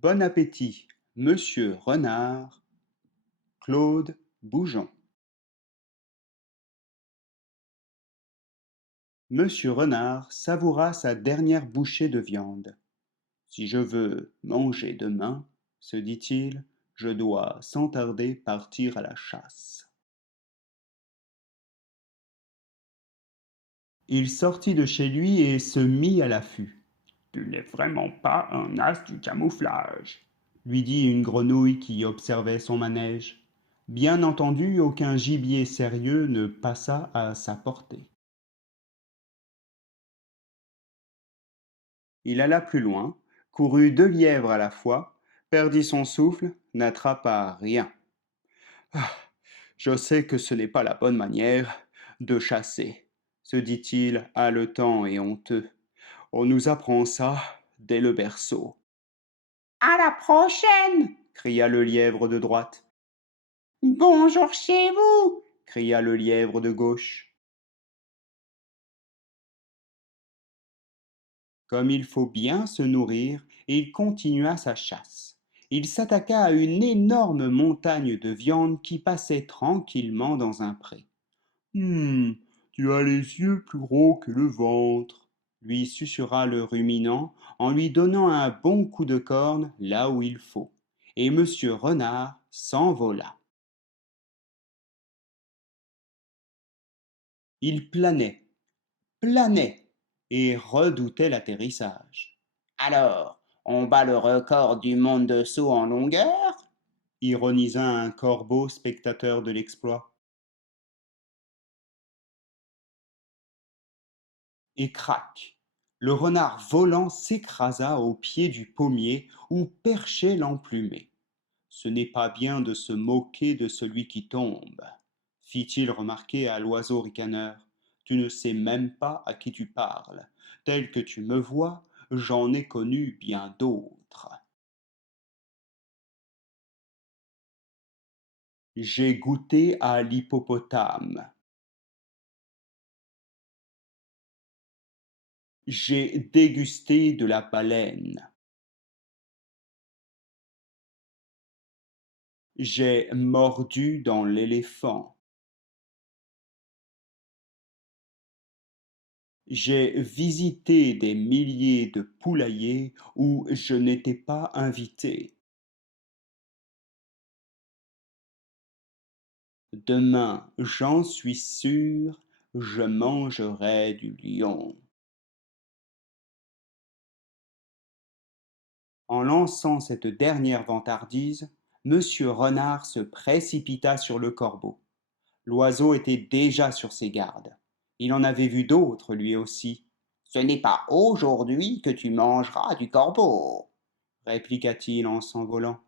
Bon appétit, Monsieur Renard. Claude Bougeon. Monsieur Renard savoura sa dernière bouchée de viande. Si je veux manger demain, se dit-il, je dois sans tarder partir à la chasse. Il sortit de chez lui et se mit à l'affût. Tu n'es vraiment pas un as du camouflage, lui dit une grenouille qui observait son manège. Bien entendu, aucun gibier sérieux ne passa à sa portée. Il alla plus loin, courut 2 lièvres à la fois, perdit son souffle, n'attrapa rien. Ah, je sais que ce n'est pas la bonne manière de chasser, se dit-il, haletant et honteux. On nous apprend ça dès le berceau. À la prochaine, cria le lièvre de droite. Bonjour chez vous, cria le lièvre de gauche. Comme il faut bien se nourrir, il continua sa chasse. Il s'attaqua à une énorme montagne de viande qui passait tranquillement dans un pré. Tu as les yeux plus gros que le ventre, lui susurra le ruminant en lui donnant un bon coup de corne là où il faut. Et Monsieur Renard s'envola. Il planait, et redoutait l'atterrissage. Alors, on bat le record du monde de saut en longueur? Ironisa un corbeau spectateur de l'exploit. Et crac! Le renard volant s'écrasa au pied du pommier où perchait l'emplumé. Ce n'est pas bien de se moquer de celui qui tombe, fit-il remarquer à l'oiseau ricaneur. Tu ne sais même pas à qui tu parles. Tel que tu me vois, j'en ai connu bien d'autres. J'ai goûté à l'hippopotame. J'ai dégusté de la baleine. J'ai mordu dans l'éléphant. J'ai visité des milliers de poulaillers où je n'étais pas invité. Demain, j'en suis sûr, je mangerai du lion. En lançant cette dernière vantardise, Monsieur Renard se précipita sur le corbeau. L'oiseau était déjà sur ses gardes. Il en avait vu d'autres, lui aussi. Ce n'est pas aujourd'hui que tu mangeras du corbeau, répliqua-t-il en s'envolant.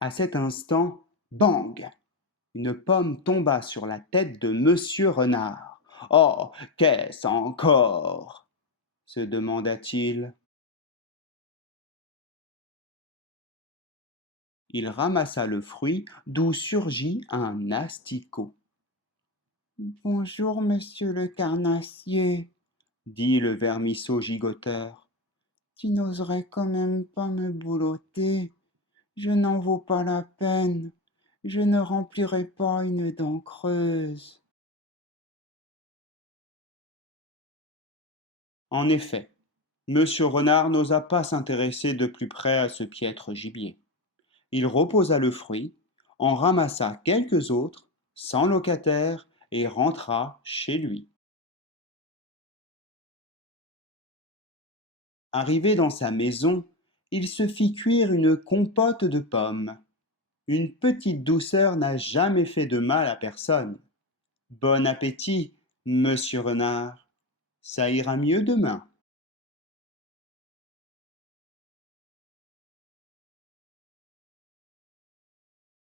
À cet instant, bang! Une pomme tomba sur la tête de Monsieur Renard. Oh, qu'est-ce encore? Se demanda-t-il. Il ramassa le fruit, d'où surgit un asticot. Bonjour, monsieur le carnassier, dit le vermisseau gigoteur. Tu n'oserais quand même pas me boulotter. Je n'en vaux pas la peine. Je ne remplirai pas une dent creuse. En effet, Monsieur Renard n'osa pas s'intéresser de plus près à ce piètre gibier. Il reposa le fruit, en ramassa quelques autres, sans locataire, et rentra chez lui. Arrivé dans sa maison, il se fit cuire une compote de pommes. Une petite douceur n'a jamais fait de mal à personne. Bon appétit, Monsieur Renard. Ça ira mieux demain.